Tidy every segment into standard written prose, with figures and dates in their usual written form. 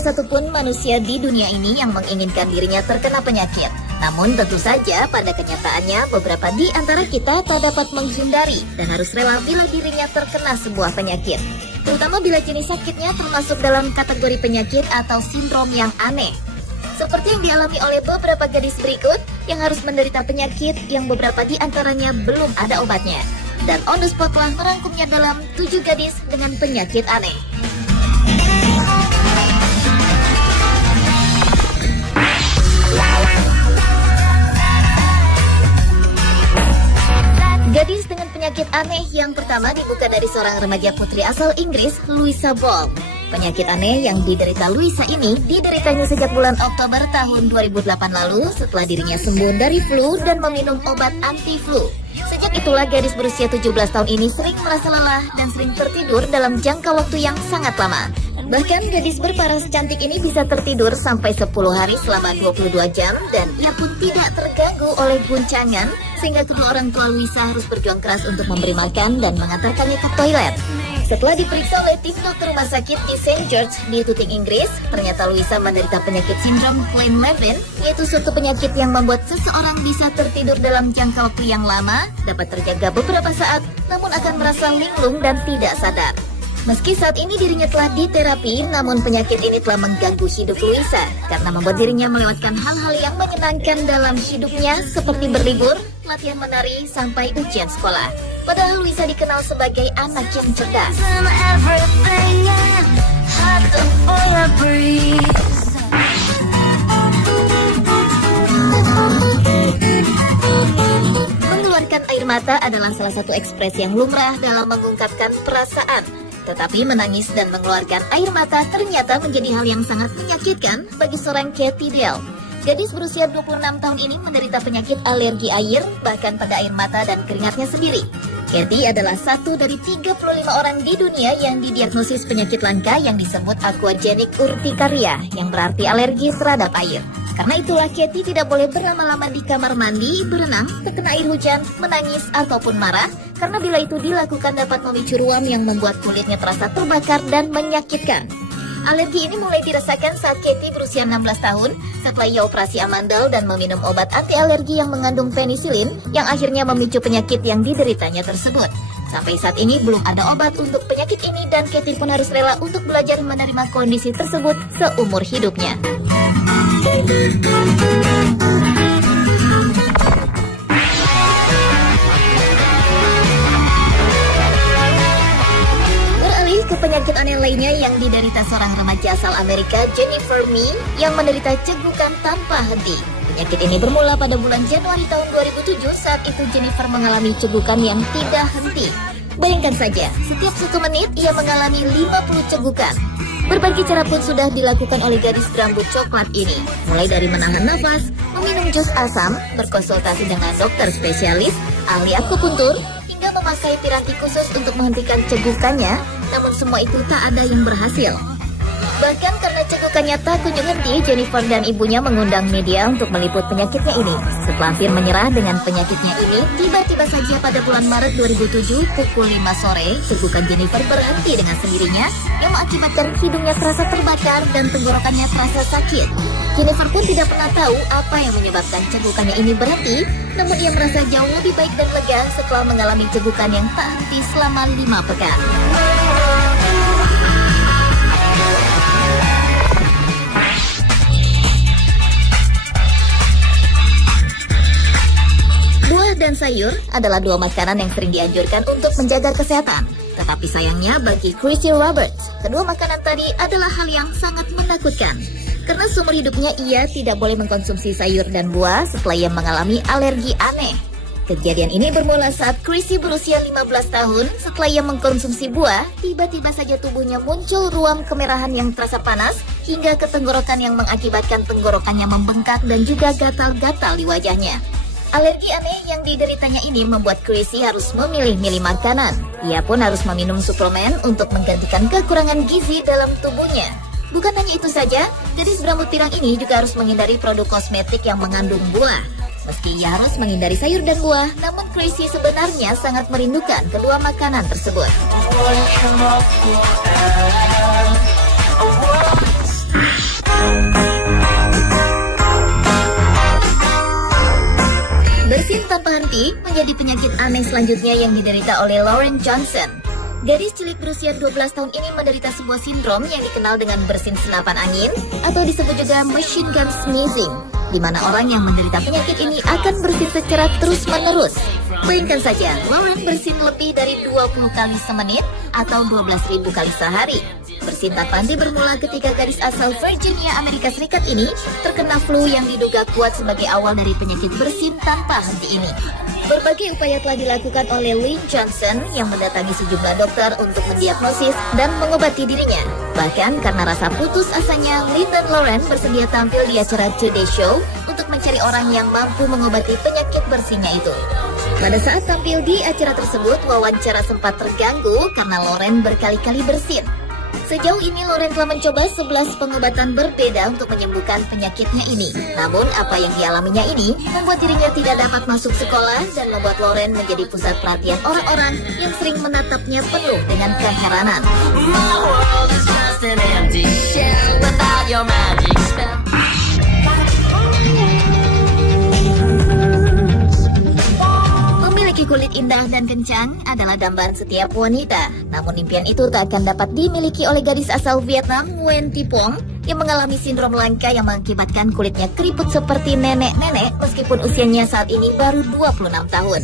ada satupun manusia di dunia ini yang menginginkan dirinya terkena penyakit. Namun tentu saja pada kenyataannya beberapa di antara kita tak dapat menghindari dan harus rela bila dirinya terkena sebuah penyakit. Terutama bila jenis sakitnya termasuk dalam kategori penyakit atau sindrom yang aneh. Seperti yang dialami oleh beberapa gadis berikut yang harus menderita penyakit yang beberapa di antaranya belum ada obatnya. Dan On The Spot telah merangkumnya dalam 7 gadis dengan penyakit aneh. Gadis dengan penyakit aneh yang pertama dibuka dari seorang remaja putri asal Inggris, Louisa Ball. Penyakit aneh yang diderita Louisa ini dideritanya sejak bulan Oktober tahun 2008 lalu setelah dirinya sembuh dari flu dan meminum obat anti-flu. Sejak itulah gadis berusia 17 tahun ini sering merasa lelah dan sering tertidur dalam jangka waktu yang sangat lama. Bahkan gadis berparas cantik ini bisa tertidur sampai 10 hari selama 22 jam dan ia pun tidak terganggu oleh guncangan sehingga kedua orang tua Louisa harus berjuang keras untuk memberi makan dan mengantarkannya ke toilet. Setelah diperiksa oleh tim dokter rumah sakit di St. George di Tooting, Inggris, ternyata Louisa menderita penyakit sindrom Klein-Levin, yaitu suatu penyakit yang membuat seseorang bisa tertidur dalam jangka waktu yang lama, dapat terjaga beberapa saat, namun akan merasa linglung dan tidak sadar. Meski saat ini dirinya telah diterapi, namun penyakit ini telah mengganggu hidup Louisa karena membuat dirinya melewatkan hal-hal yang menyenangkan dalam hidupnya seperti berlibur, latihan menari, sampai ujian sekolah. Padahal Louisa dikenal sebagai anak yang cerdas. Mengeluarkan air mata adalah salah satu ekspresi yang lumrah dalam mengungkapkan perasaan. Tetapi menangis dan mengeluarkan air mata ternyata menjadi hal yang sangat menyakitkan bagi seorang Katie Dell. Gadis berusia 26 tahun ini menderita penyakit alergi air, bahkan pada air mata dan keringatnya sendiri. Katie adalah satu dari 35 orang di dunia yang didiagnosis penyakit langka yang disebut aquagenic urtikaria, yang berarti alergi terhadap air. Karena itulah Katie tidak boleh berlama-lama di kamar mandi, berenang, terkena air hujan, menangis, ataupun marah, karena bila itu dilakukan dapat memicu ruam yang membuat kulitnya terasa terbakar dan menyakitkan. Alergi ini mulai dirasakan saat Katie berusia 16 tahun setelah ia operasi amandel dan meminum obat anti alergi yang mengandung penisilin yang akhirnya memicu penyakit yang dideritanya tersebut. Sampai saat ini belum ada obat untuk penyakit ini dan Katie pun harus rela untuk belajar menerima kondisi tersebut seumur hidupnya. Ke penyakit aneh lainnya yang diderita seorang remaja asal Amerika, Jennifer Mee, yang menderita cegukan tanpa henti. Penyakit ini bermula pada bulan Januari tahun 2007 saat itu Jennifer mengalami cegukan yang tidak henti. Bayangkan saja, setiap 1 menit ia mengalami 50 cegukan. Berbagai cara pun sudah dilakukan oleh gadis berambut coklat ini, mulai dari menahan nafas, meminum jus asam, berkonsultasi dengan dokter spesialis, ahli akupuntur, hingga memakai piranti khusus untuk menghentikan cegukannya, namun semua itu tak ada yang berhasil. Bahkan karena cegukannya tak kunjung henti, Jennifer dan ibunya mengundang media untuk meliput penyakitnya ini. Setelah hampir menyerah dengan penyakitnya ini, tiba-tiba saja pada bulan Maret 2007 pukul 5 sore, cegukan Jennifer berhenti dengan sendirinya yang mengakibatkan hidungnya terasa terbakar dan tenggorokannya terasa sakit. Jennifer pun tidak pernah tahu apa yang menyebabkan cegukannya ini berhenti, namun ia merasa jauh lebih baik dan lega setelah mengalami cegukan yang tak henti selama 5 pekan. Buah dan sayur adalah 2 makanan yang sering dianjurkan untuk menjaga kesehatan. Tetapi sayangnya bagi Chrissy Roberts, kedua makanan tadi adalah hal yang sangat menakutkan. Karena seumur hidupnya ia tidak boleh mengkonsumsi sayur dan buah setelah ia mengalami alergi aneh. Kejadian ini bermula saat Chrissy berusia 15 tahun. Setelah ia mengkonsumsi buah, tiba-tiba saja tubuhnya muncul ruam kemerahan yang terasa panas hingga ke tenggorokan yang mengakibatkan tenggorokannya membengkak dan juga gatal-gatal di wajahnya. Alergi aneh yang dideritanya ini membuat Chrissy harus memilih-milih makanan. Ia pun harus meminum suplemen untuk menggantikan kekurangan gizi dalam tubuhnya. Bukan hanya itu saja, gadis berambut pirang ini juga harus menghindari produk kosmetik yang mengandung buah. Meski ia harus menghindari sayur dan buah, namun Chrissy sebenarnya sangat merindukan kedua makanan tersebut. Berhenti menjadi penyakit aneh selanjutnya yang diderita oleh Lauren Johnson. Gadis cilik berusia 12 tahun ini menderita sebuah sindrom yang dikenal dengan bersin senapan angin atau disebut juga machine gun sneezing, di mana orang yang menderita penyakit ini akan bersin secara terus-menerus. Bayangkan saja, Lauren bersin lebih dari 20 kali semenit atau 12.000 kali sehari. Bersin tanpa henti bermula ketika gadis asal Virginia, Amerika Serikat ini terkena flu yang diduga kuat sebagai awal dari penyakit bersin tanpa henti ini. Berbagai upaya telah dilakukan oleh Lynn Johnson yang mendatangi sejumlah dokter untuk mendiagnosis dan mengobati dirinya. Bahkan karena rasa putus asanya, Lynn dan Lauren bersedia tampil di acara Today Show untuk mencari orang yang mampu mengobati penyakit bersinnya itu. Pada saat tampil di acara tersebut, wawancara sempat terganggu karena Lauren berkali-kali bersin. Sejauh ini Lauren telah mencoba 11 pengobatan berbeda untuk menyembuhkan penyakitnya ini. Namun apa yang dialaminya ini membuat dirinya tidak dapat masuk sekolah dan membuat Lauren menjadi pusat perhatian orang-orang yang sering menatapnya penuh dengan keheranan. Kulit indah dan kencang adalah dambaan setiap wanita. Namun impian itu tak akan dapat dimiliki oleh gadis asal Vietnam, Nguyen Thi Phuong, yang mengalami sindrom langka yang mengakibatkan kulitnya keriput seperti nenek-nenek meskipun usianya saat ini baru 26 tahun.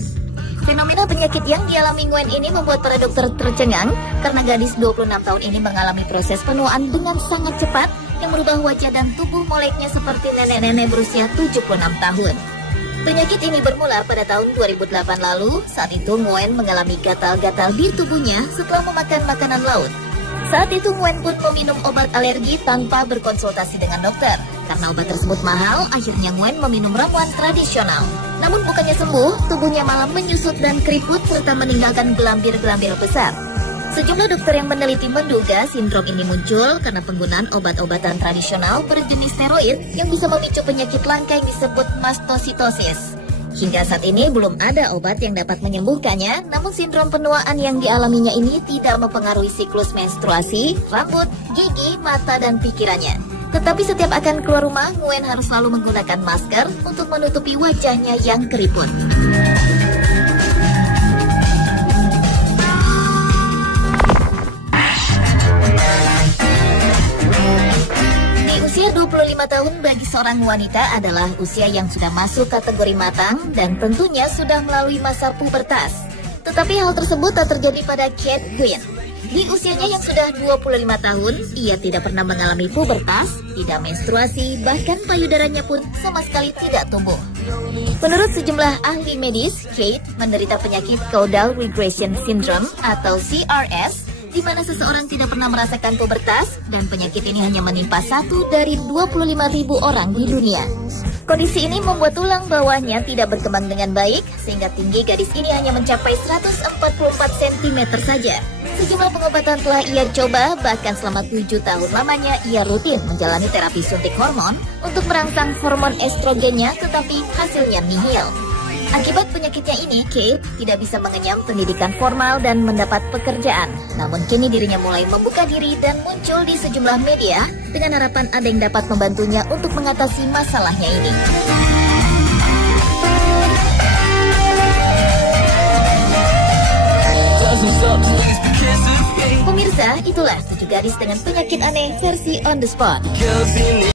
Fenomena penyakit yang dialami Nguyen ini membuat para dokter tercengang karena gadis 26 tahun ini mengalami proses penuaan dengan sangat cepat yang merubah wajah dan tubuh moleknya seperti nenek-nenek berusia 76 tahun. Penyakit ini bermula pada tahun 2008 lalu. Saat itu Nguyen mengalami gatal-gatal di tubuhnya setelah memakan makanan laut. Saat itu Nguyen pun meminum obat alergi tanpa berkonsultasi dengan dokter. Karena obat tersebut mahal, akhirnya Nguyen meminum ramuan tradisional. Namun bukannya sembuh, tubuhnya malah menyusut dan keriput serta meninggalkan gelambir-gelambir besar. Sejumlah dokter yang meneliti menduga sindrom ini muncul karena penggunaan obat-obatan tradisional berjenis steroid yang bisa memicu penyakit langka yang disebut mastositosis. Hingga saat ini belum ada obat yang dapat menyembuhkannya, namun sindrom penuaan yang dialaminya ini tidak mempengaruhi siklus menstruasi, rambut, gigi, mata, dan pikirannya. Tetapi setiap akan keluar rumah, Nguyen harus selalu menggunakan masker untuk menutupi wajahnya yang keriput. Usia 25 tahun bagi seorang wanita adalah usia yang sudah masuk kategori matang dan tentunya sudah melalui masa pubertas. Tetapi hal tersebut tak terjadi pada Kate Quinn. Di usianya yang sudah 25 tahun, ia tidak pernah mengalami pubertas, tidak menstruasi, bahkan payudaranya pun sama sekali tidak tumbuh. Menurut sejumlah ahli medis, Kate menderita penyakit Caudal Regression Syndrome atau CRS, di mana seseorang tidak pernah merasakan pubertas dan penyakit ini hanya menimpa 1 dari 25.000 orang di dunia. Kondisi ini membuat tulang bawahnya tidak berkembang dengan baik sehingga tinggi gadis ini hanya mencapai 144 cm saja. Sejumlah pengobatan telah ia coba, bahkan selama 7 tahun lamanya ia rutin menjalani terapi suntik hormon untuk merangsang hormon estrogennya, tetapi hasilnya nihil. Akibat penyakitnya ini, Kate tidak bisa mengenyam pendidikan formal dan mendapat pekerjaan. Namun kini dirinya mulai membuka diri dan muncul di sejumlah media dengan harapan ada yang dapat membantunya untuk mengatasi masalahnya ini. Pemirsa, itulah 7 gadis dengan penyakit aneh versi On The Spot.